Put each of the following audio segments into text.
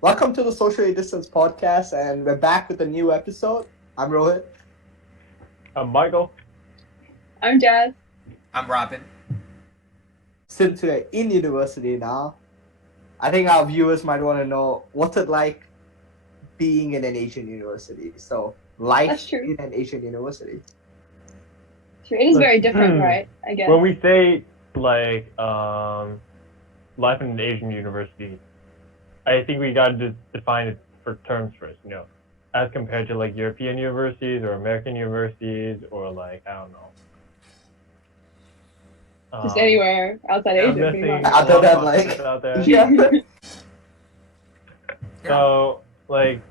Welcome to the Socially Distance Podcast, and we're back with a new episode. I'm Rohit. I'm Michael. I'm Jazz. I'm Robin. Since we're in university now, I think our viewers might want to know what's it like being in an Asian university. So, life That's true. in an Asian university. True. It is very different, right? I guess. When we say like life in an Asian university, I think we got to define it for terms first, as compared to like European universities or American universities or like I don't know. Just anywhere outside Asia, pretty missing much. Other a lot than, of like- options out there. Yeah. So like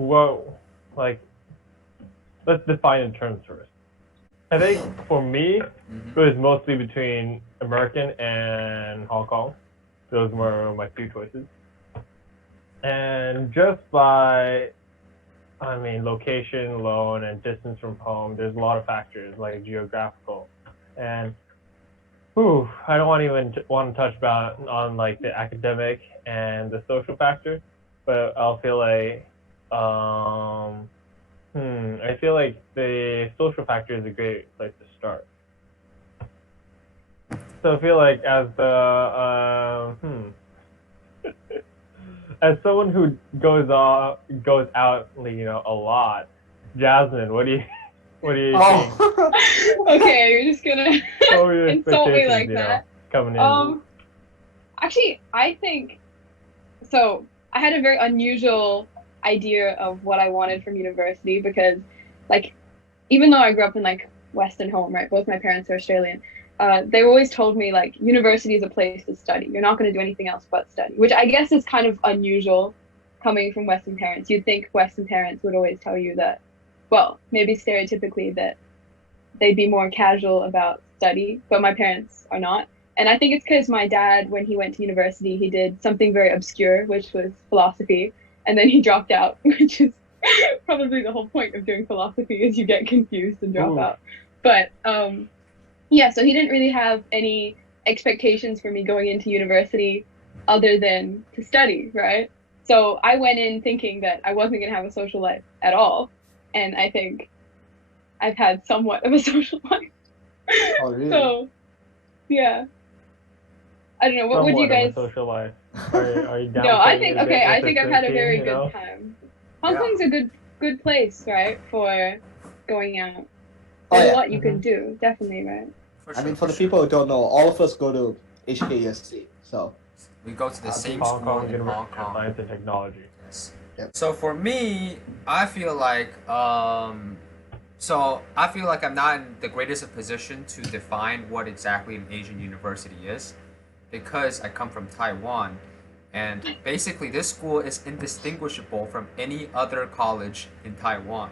let's define in terms first. I think for me, it was mostly between American and Hong Kong. Those were my two choices. And just by, location alone and distance from home, there's a lot of factors like geographical. And I don't want to touch on like the academic and the social factor, but I'll feel like I feel like the social factor is a great place to start. So I feel like as as someone who goes out, a lot, Jasmine, what do you think? Okay, you're just gonna What were your insult me expectations, like that. Coming in? Actually, I think so. I had a very unusual idea of what I wanted from university because, like, even though I grew up in like Western home, right? Both my parents are Australian. They always told me like university is a place to study. You're not going to do anything else but study, which I guess is kind of unusual coming from Western parents. You'd think Western parents would always tell you that, well, maybe stereotypically that they'd be more casual about study, but my parents are not. And I think it's because my dad, when he went to university, he did something very obscure, which was philosophy, and then he dropped out, which is probably the whole point of doing philosophy is you get confused and drop out. But yeah, so he didn't really have any expectations for me going into university other than to study, right? So I went in thinking that I wasn't going to have a social life at all. And I think I've had somewhat of a social life. Oh, really? So, yeah. I don't know, what would you Somewhat of guys... a social life. Are you down? No, I think I've had a very good time. Hong Kong's a good place, right, for going out. There's a lot you can do, definitely, right? For the people who don't know, all of us go to HKUST, so we go to the same Hong school Kong in University Hong of Kong. Science and Technology. Yes. Yep. So for me, I feel like I'm not in the greatest of position to define what exactly an Asian university is, because I come from Taiwan, and basically this school is indistinguishable from any other college in Taiwan.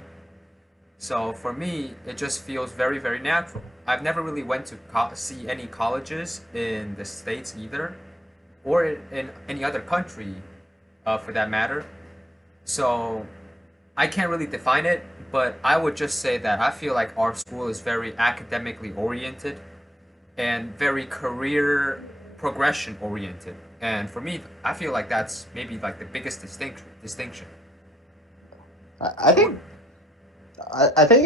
So for me, it just feels very, very natural. I've never really went to see any colleges in the States either, or in any other country, for that matter. So I can't really define it, but I would just say that I feel like our school is very academically oriented and very career progression oriented. And for me, I feel like that's maybe like the biggest distinction. I think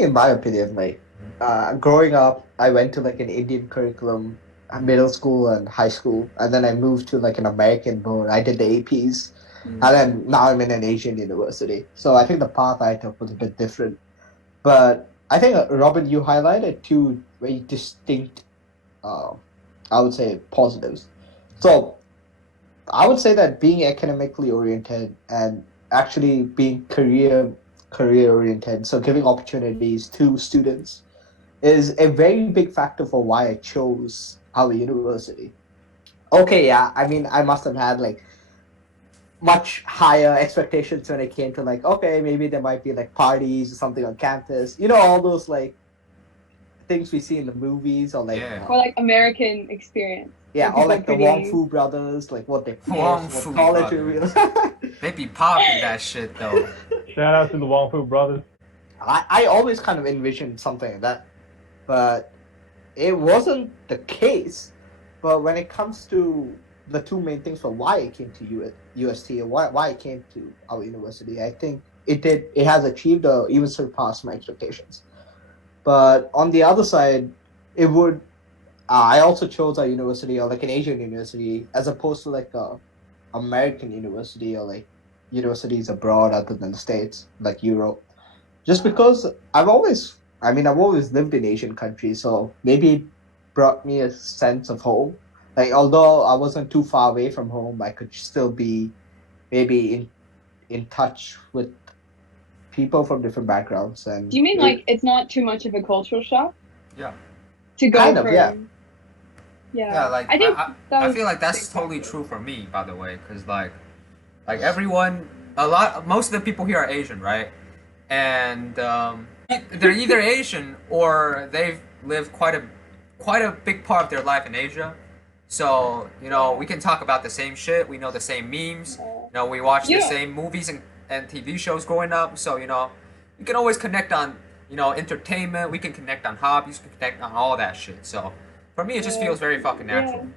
in my opinion, like growing up, I went to like an Indian curriculum, middle school and high school, and then I moved to like an American mode. I did the APs, and then now I'm in an Asian university. So I think the path I took was a bit different. But I think Robin, you highlighted two very distinct, I would say, positives. So I would say that being academically oriented and actually being career oriented, so giving opportunities to students, is a very big factor for why I chose our university. Okay, yeah, I must have had like much higher expectations when it came to like, okay, maybe there might be like parties or something on campus, all those like things we see in the movies, or like or like American experience. Yeah, or like the Wong Fu brothers, like what they Wong Fu college brothers. They be popping that shit though. Shout out to the Wong Fu brothers. I always kind of envisioned something like that, but it wasn't the case. But when it comes to the two main things for why it came to UST or why it came to our university. I think it has achieved or even surpassed my expectations. But on the other side, it would. I also chose a university or like an Asian university as opposed to like a American university or like universities abroad other than the States, like Europe. Just because I've always lived in Asian countries, so maybe it brought me a sense of home. Like, although I wasn't too far away from home, I could still be maybe in touch with people from different backgrounds, Do and you mean like it's not too much of a cultural shock Yeah. to go kind of, from? yeah. Yeah, like I think I was feel like that's big totally factor. true for me, by the way, because like everyone, most of the people here are Asian, right? And they're either Asian or they've lived quite a big part of their life in Asia. So we can talk about the same shit. We know the same memes. We watch the Yeah. same movies and TV shows growing up. So we can always connect on entertainment. We can connect on hobbies. We can connect on all that shit. So for me, it just feels very fucking natural.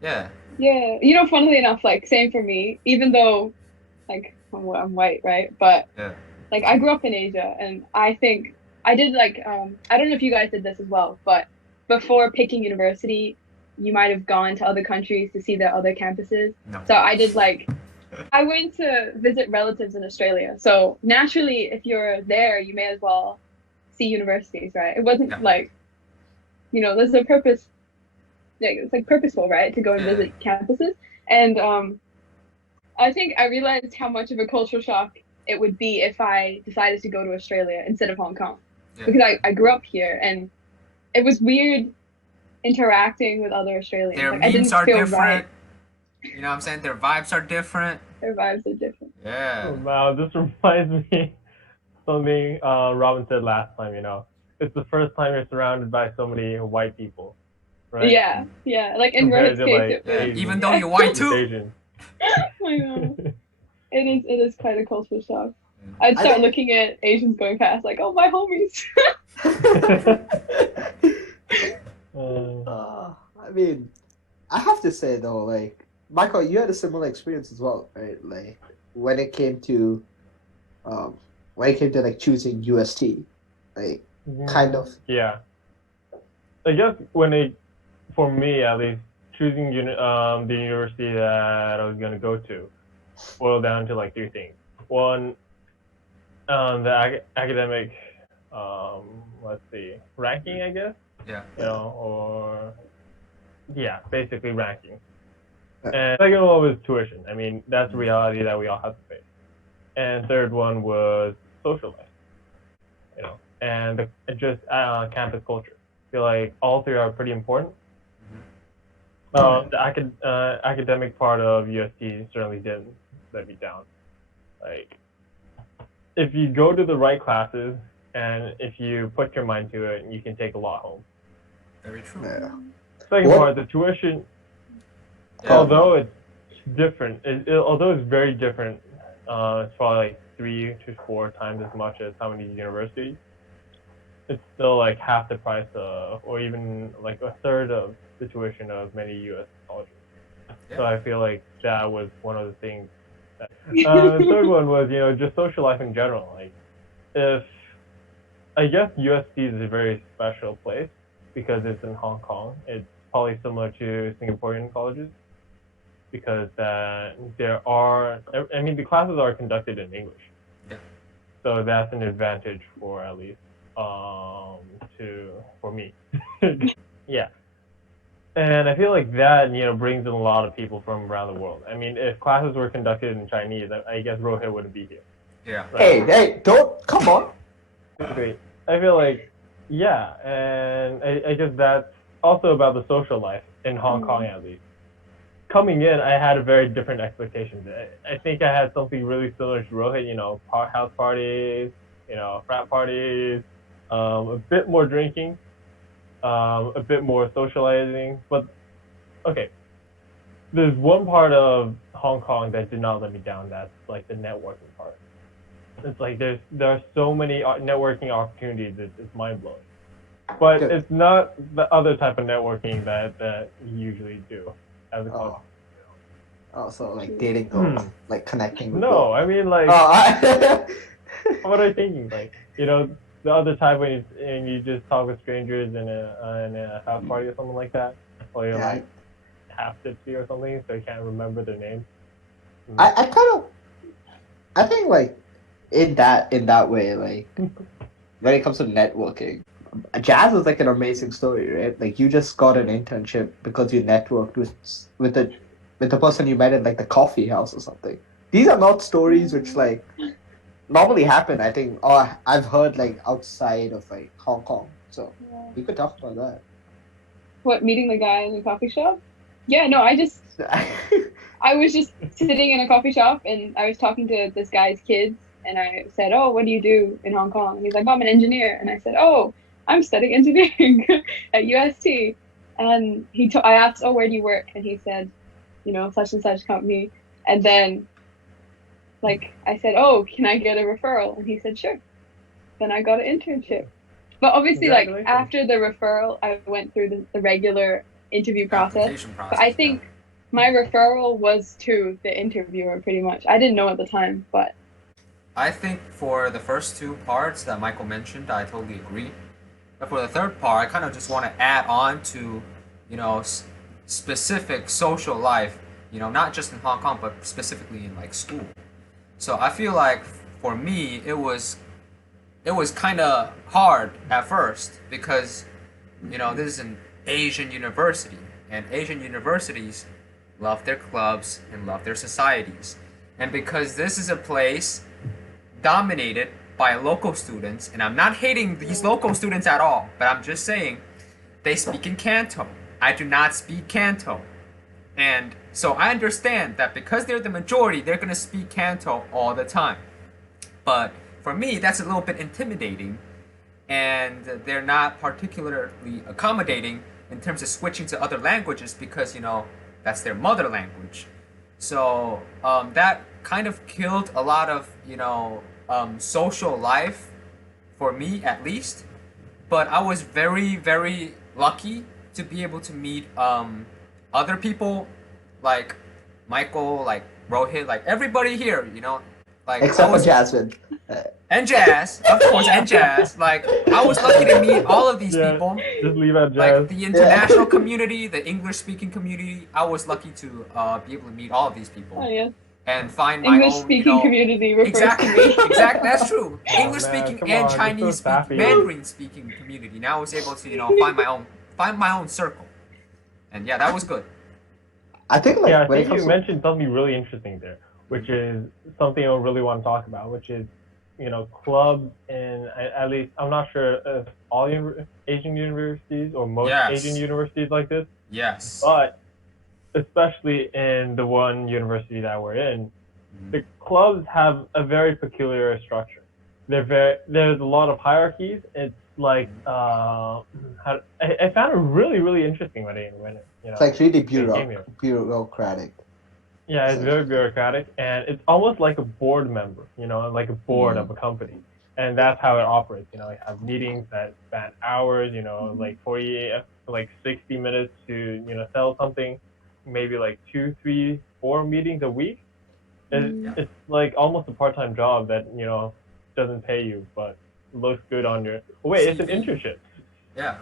Yeah. Yeah. Funnily enough, like same for me. Even though like I'm white, right? But Yeah. like I grew up in Asia, and I think I did like I don't know if you guys did this as well, but before picking university, you might have gone to other countries to see the other campuses. No. So I did like I went to visit relatives in Australia. So naturally, if you're there, you may as well see universities, right? It wasn't Yeah. like there's a purpose. Yeah, it's like purposeful, right, to go and Yeah. visit campuses. And I think I realized how much of a cultural shock it would be if I decided to go to Australia instead of Hong Kong. Yeah. Because I grew up here, and it was weird interacting with other Australians. Their Like I memes didn't are feel different. right. You know what I'm saying? Their vibes are different. Their vibes are different. Yeah. Oh, wow, this reminds me something Robin said last time. It's the first time you're surrounded by so many white people, right? Yeah. Like in Compared Rohit's to, case, like, it was. Asian. Even though you're white Just too. Asian. I know. It is quite a cultural shock. I'd I start think- looking at Asians going past, like, oh, my homies. I mean, I have to say though, like Michael, you had a similar experience as well, right? Like when it came to, like choosing UST, like kind of. Yeah. I guess for me at least, choosing the university that I was gonna go to boiled down to like three things. One, the academic, let's see, ranking, I guess. Yeah. Basically ranking. And second one was tuition. I mean, that's a reality that we all have to face. And third one was social life, and just campus culture. I feel like all three are pretty important. The academic part of UST certainly didn't let me down. Like, if you go to the right classes and if you put your mind to it, you can take a lot home. Very true. Yeah. Second What? part, the tuition, Yeah. although it's different, although it's very different, it's probably like 3 to 4 times as much as how many universities. It's still like half the price of, or even like a third of the tuition of many U.S. colleges. Yeah. So I feel like that was one of the things. The third one was, just social life in general. Like, I guess USC is a very special place because it's in Hong Kong. It's probably similar to Singaporean colleges because the classes are conducted in English. Yeah. So that's an advantage for at least for me. Yeah. And I feel like that, brings in a lot of people from around the world. I mean, if classes were conducted in Chinese, I guess Rohit wouldn't be here. Yeah. Right? Hey, don't come on. Great. I feel like, yeah, and I guess that's also about the social life in Hong Kong at least. Coming in, I had a very different expectations. I think I had something really similar to Rohit, house parties, frat parties, a bit more drinking, a bit more socializing. But, okay, there's one part of Hong Kong that did not let me down. That's like the networking part. It's like there are so many networking opportunities. It's mind blowing. But Good. it's not the other type of networking that you usually do as a college. Also, like dating girls, like connecting with No, girls. I mean like, Oh, what are you thinking? Like, the other time when you just talk with strangers in a house party or something like that, or you're yeah, like half tipsy or something, so you can't remember their name. I kind of, I think like in that way, like when it comes to networking, jazz is like an amazing story, right? Like you just got an internship because you networked with the with the person you met in like the coffee house or something. These are not stories which like normally happen, I think, or I've heard like outside of like Hong Kong. So Yeah. we could talk about that. What, meeting the guy in the coffee shop? Yeah, no, I was just sitting in a coffee shop and I was talking to this guy's kids and I said, "Oh, what do you do in Hong Kong?" And he's like, "Oh, I'm an engineer." And I said, "Oh, I'm studying engineering at UST." And I asked, "Oh, where do you work?" And he said, such and such company. And then like I said, "Oh, can I get a referral?" And he said, "Sure." Then I got an internship. But obviously, like Congratulations. after the referral, I went through the regular interview process. Application process. But I think my referral was to the interviewer pretty much. I didn't know at the time, but I think for the first two parts that Michael mentioned, I totally agree. But for the third part, I kind of just want to add on to, specific social life, not just in Hong Kong, but specifically in like school. So I feel like for me, it was kind of hard at first because, this is an Asian university, and Asian universities love their clubs and love their societies. And because this is a place dominated by local students, and I'm not hating these local students at all, but I'm just saying they speak in Canto. I do not speak Canto. And so I understand that because they're the majority, they're going to speak Canto all the time. But for me, that's a little bit intimidating, and they're not particularly accommodating in terms of switching to other languages because, that's their mother language. So that kind of killed a lot of, social life for me at least. But I was very, very lucky to be able to meet other people like Michael, like Rohit, like everybody here, like Except for Jasmine. and Jazz, of course, and Jazz. Like I was lucky to meet all of these Yeah, people. just leave out Like jazz. the international community, the English-speaking community. I was lucky to be able to meet all of these people oh yeah, and find my English own, speaking community refers exactly, to me. exactly. That's true. Oh, English-speaking man, come and on, you're so Chinese-speaking, sappy. Mandarin-speaking community. Now I was able to, find my own circle, and yeah, that was good. I think like Yeah, I when it think comes you to mentioned something really interesting there, which is something I really want to talk about, which is, clubs in, at least, I'm not sure if all Asian universities or most Yes. Asian universities like this, Yes. but especially in the one university that we're in, the clubs have a very peculiar structure. There's a lot of hierarchies. It's like, I found it really, really interesting when it's like really came here. bureaucratic. Yeah, it's very bureaucratic, and it's almost like a board member, like a board of a company, and that's how it operates. You have meetings that span hours, like 48, like 60 minutes to sell something, maybe like 2, 3, 4 meetings a week. It's like almost a part-time job that doesn't pay you, but looks good on your. Oh, wait, it's an CV. internship. Yeah.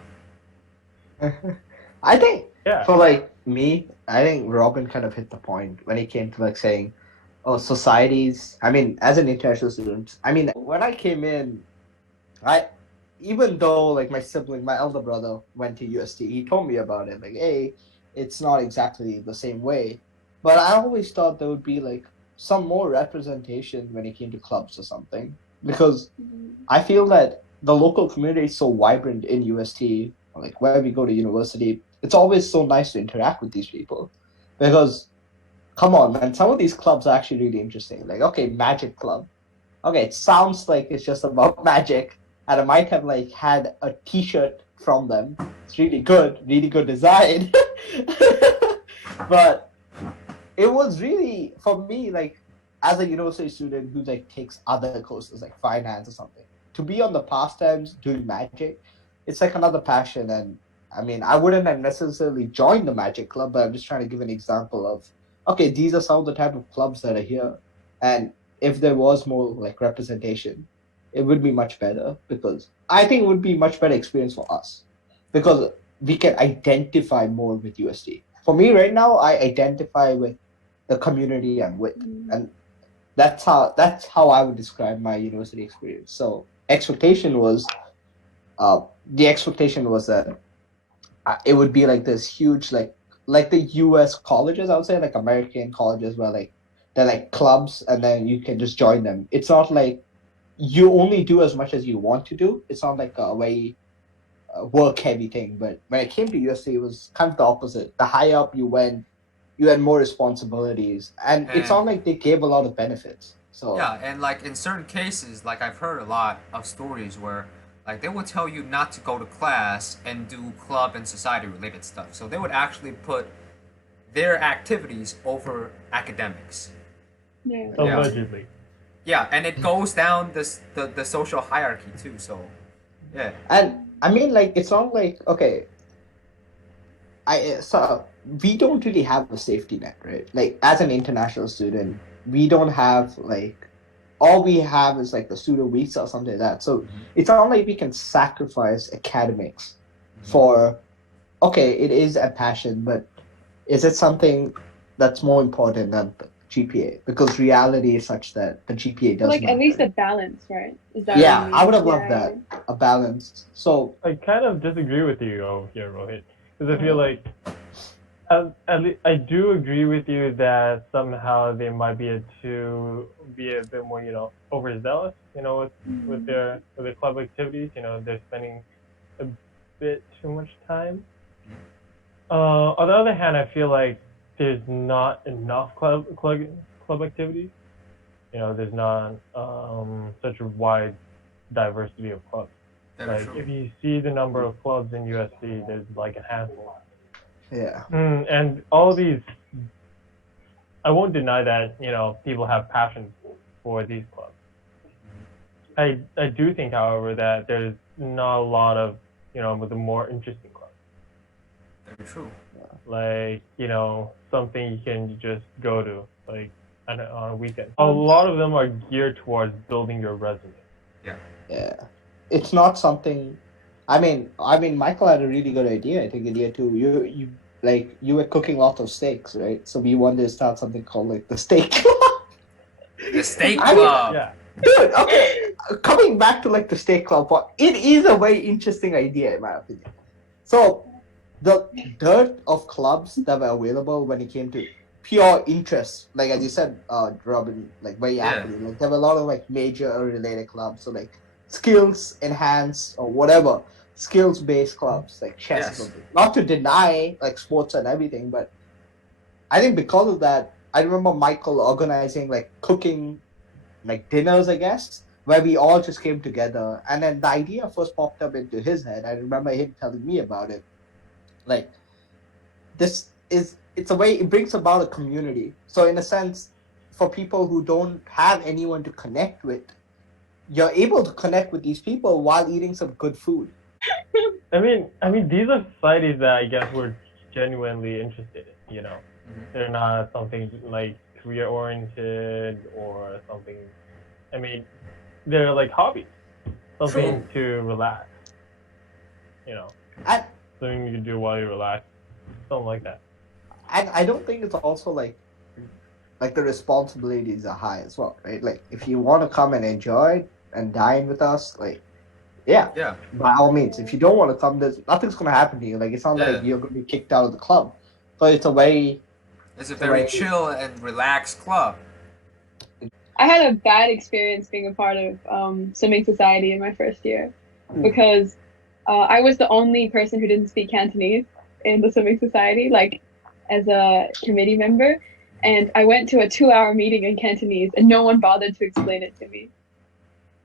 I think Yeah. for like me, I think Robin kind of hit the point when he came to like saying, "Oh, societies." I mean, as an international student, I mean, when I came in, I even though like my sibling, my elder brother went to UST, he told me about it. Like, hey, it's not exactly the same way, but I always thought there would be like some more representation when it came to clubs or something because I feel that the local community is so vibrant in UST, like where we go to university. It's always so nice to interact with these people because, come on, man, some of these clubs are actually really interesting. Like, okay, Magic Club. Okay, it sounds like it's just about magic, and I might have like had a T-shirt from them. It's really good design. But it was really for me like as a university student who like takes other courses like finance or something to be on the pastimes doing magic, it's like another passion. And I mean, I wouldn't have necessarily joined the magic club, but I'm just trying to give an example of okay, these are some of the type of clubs that are here, and if there was more like representation, it would be much better because I think it would be much better experience for us because we can identify more with USD. For me right now, I identify with the community I'm with, and that's how I would describe my university experience. So the expectation was that it would be like this huge like the US colleges, I would say, like American colleges where like they're like clubs and then you can just join them. It's not like you only do as much as you want to do. It's not like a very work heavy thing. But when I came to USC, it was kind of the opposite. The higher up you went, you had more responsibilities, and it's And not like they gave a lot of benefits. So yeah, and like in certain cases, like I've heard a lot of stories where like they would tell you not to go to class and do club and society related stuff. So they would actually put their activities over academics. Yeah. Yeah. Allegedly. Yeah, and it goes down the social hierarchy too. So yeah. and I mean like it's not like okay, so we don't really have a safety net, right? Like as an international student, we don't have like all we have is like the student visa or something like that. So it's not like we can sacrifice academics for okay, it is a passion, but is it something that's more important than the GPA? Because reality is such that the GPA But, does like at least matter. a balance, right? Is that Yeah, what you I would mean? have loved Yeah, that, a balance. So I kind of disagree with you over here, Rohit, because I feel like I do agree with you that somehow they might be a bit more, overzealous, with their club activities. They're spending a bit too much time. On the other hand, I feel like there's not enough club activities. There's not such a wide diversity of clubs. Very Like true. if you see the number of clubs in USC, there's like a handful. yeah, And all of these, I won't deny that people have passion for these clubs. I do think, however, that there's not a lot of with the more interesting clubs, Very true. like something you can just go to like on a weekend. A lot of them are geared towards building your resume. yeah. It's not something. I mean, Michael had a really good idea. I think in year two, you were cooking lots of steaks, right? So we wanted to start something called like the steak. The steak I mean, club. Yeah. dude, okay. Coming back to like the steak club, it is a very interesting idea in my opinion. So the dearth of clubs that were available when it came to pure interest, like as you said, Robin, like very Yeah. aptly, like there were a lot of like major related clubs, so like skills enhanced or whatever, skills based clubs like chess or Yes. something. Not to deny like sports and everything, but I think because of that, I remember Michael organizing like cooking like dinners, I guess, where we all just came together. And then the idea first popped up into his head. I remember him telling me about it. Like it's a way it brings about a community. So in a sense, for people who don't have anyone to connect with, you're able to connect with these people while eating some good food. I mean, these are societies that I guess we're genuinely interested in. They're not something like career oriented or something. I mean, they're like hobbies, something to relax. And Something you can do while you relax, something like that. and I don't think it's also like the responsibilities are high as well, right? Like if you want to come and enjoy and dine with us, like yeah, Yeah. by all means. If you don't want to come, there's nothing's gonna happen to you. Like it's not Yeah. like you're gonna be kicked out of the club. So it's a very It's a very chill and relaxed club. I had a bad experience being a part of swimming society in my first year because I was the only person who didn't speak Cantonese in the swimming society, like as a committee member. And I went to a 2-hour meeting in Cantonese and no one bothered to explain it to me.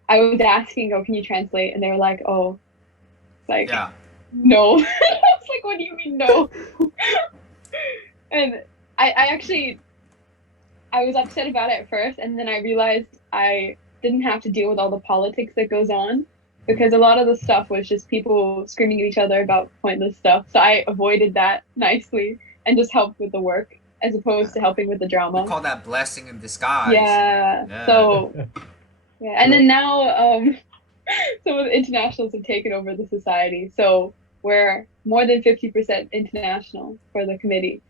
I was asking, oh, can you translate? And they were like, oh, like, Yeah. no. I was like, what do you mean no? And I was upset about it at first, and then I realized I didn't have to deal with all the politics that goes on because a lot of the stuff was just people screaming at each other about pointless stuff. So I avoided that nicely and just helped with the work. as opposed to helping with the We drama. call that blessing in disguise. Yeah. Yeah. So yeah, and then now some of the internationals have taken over the society. So we're more than 50% international for the committee.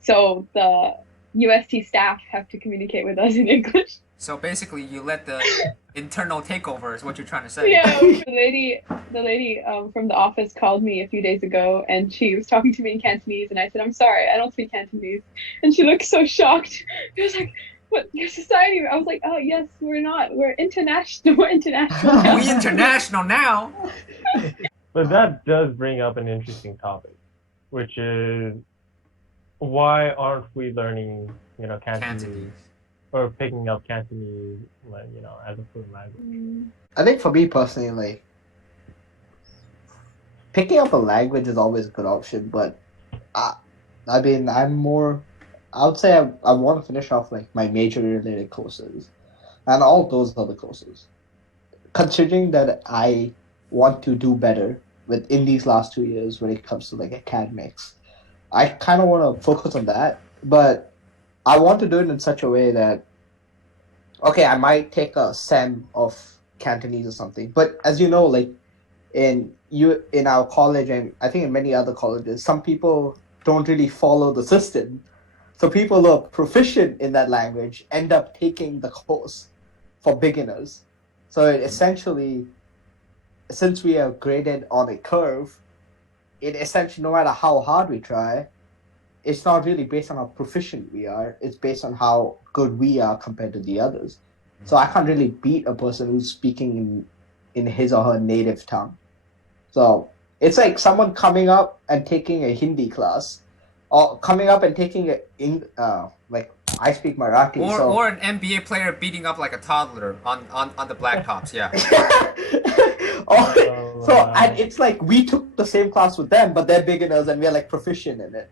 So the UST staff have to communicate with us in English. So basically, you let the internal take over, is what you're trying to say. Yeah, the lady from the office called me a few days ago, and she was talking to me in Cantonese, and I said, "I'm sorry, I don't speak Cantonese," and she looked so shocked. She was like, "What, your society?" I was like, "Oh yes, we're not. We're international. We're international now." We international now. But that does bring up an interesting topic, which is why aren't we learning, Cantonese or picking up Cantonese, as a fluent language? I think for me personally, like picking up a language is always a good option, but I mean, I would say I want to finish off like my major related courses, and all those other courses. Considering that I want to do better in these last 2 years when it comes to like academics, I kind of want to focus on that, but I want to do it in such a way that okay, I might take a sem of Cantonese or something, but as you know, like in our college and I think in many other colleges, some people don't really follow the system. So people who are proficient in that language end up taking the course for beginners. So it essentially, since we are graded on a curve, it essentially no matter how hard we try, it's not really based on how proficient we are. It's based on how good we are compared to the others. So I can't really beat a person who's speaking in his or her native tongue. So it's like someone coming up and taking a Hindi class, or coming up and taking like I speak Marathi. Or an NBA player beating up like a toddler on the blacktops. Yeah. And it's like we took the same class with them, but they're beginners and we're like proficient in it.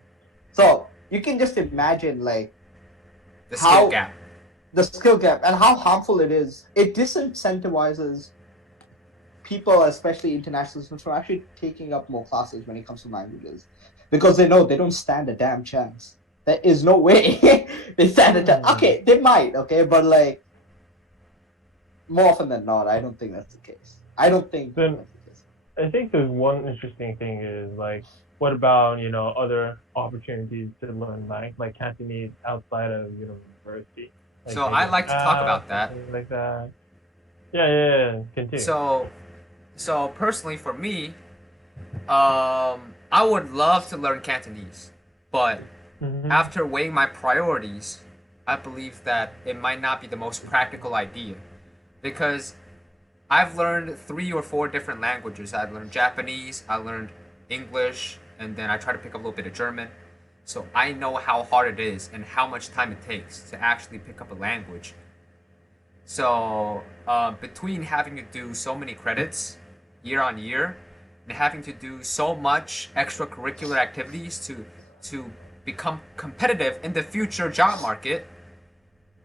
So you can just imagine like the skill gap. The skill gap and how harmful it is. It disincentivizes people, especially international students, from actually taking up more classes when it comes to languages, because they know they don't stand a damn chance. There is no way they stand a chance. Okay, they might, okay, but like more often than not, I don't think that's the case. I don't think. Then I think there's one interesting thing is like, what about other opportunities to learn like Cantonese outside of university? Like so I like to talk about that. Like that. Yeah. Continue. So personally for me, I would love to learn Cantonese, but after weighing my priorities, I believe that it might not be the most practical idea, because I've learned 3 or 4 different languages. I've learned Japanese, I learned English, and then I try to pick up a little bit of German. So I know how hard it is and how much time it takes to actually pick up a language. So between having to do so many credits year on year and having to do so much extracurricular activities to become competitive in the future job market,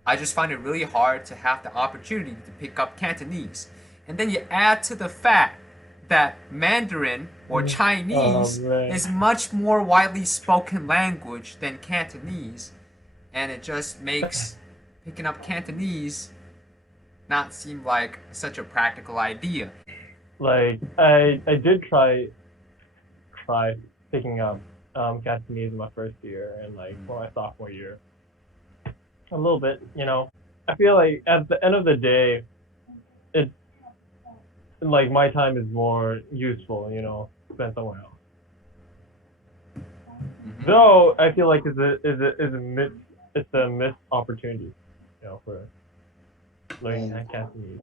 I just find it really hard to have the opportunity to pick up Cantonese. And then you add to the fact that Mandarin or Chinese is much more widely spoken language than Cantonese, and it just makes picking up Cantonese not seem like such a practical idea. Like I did try picking up Cantonese in my first year and like for my sophomore year. A little bit, I feel like at the end of the day, it's like my time is more useful, spent somewhere else. Though I feel like it's a missed opportunity, for learning Cantonese.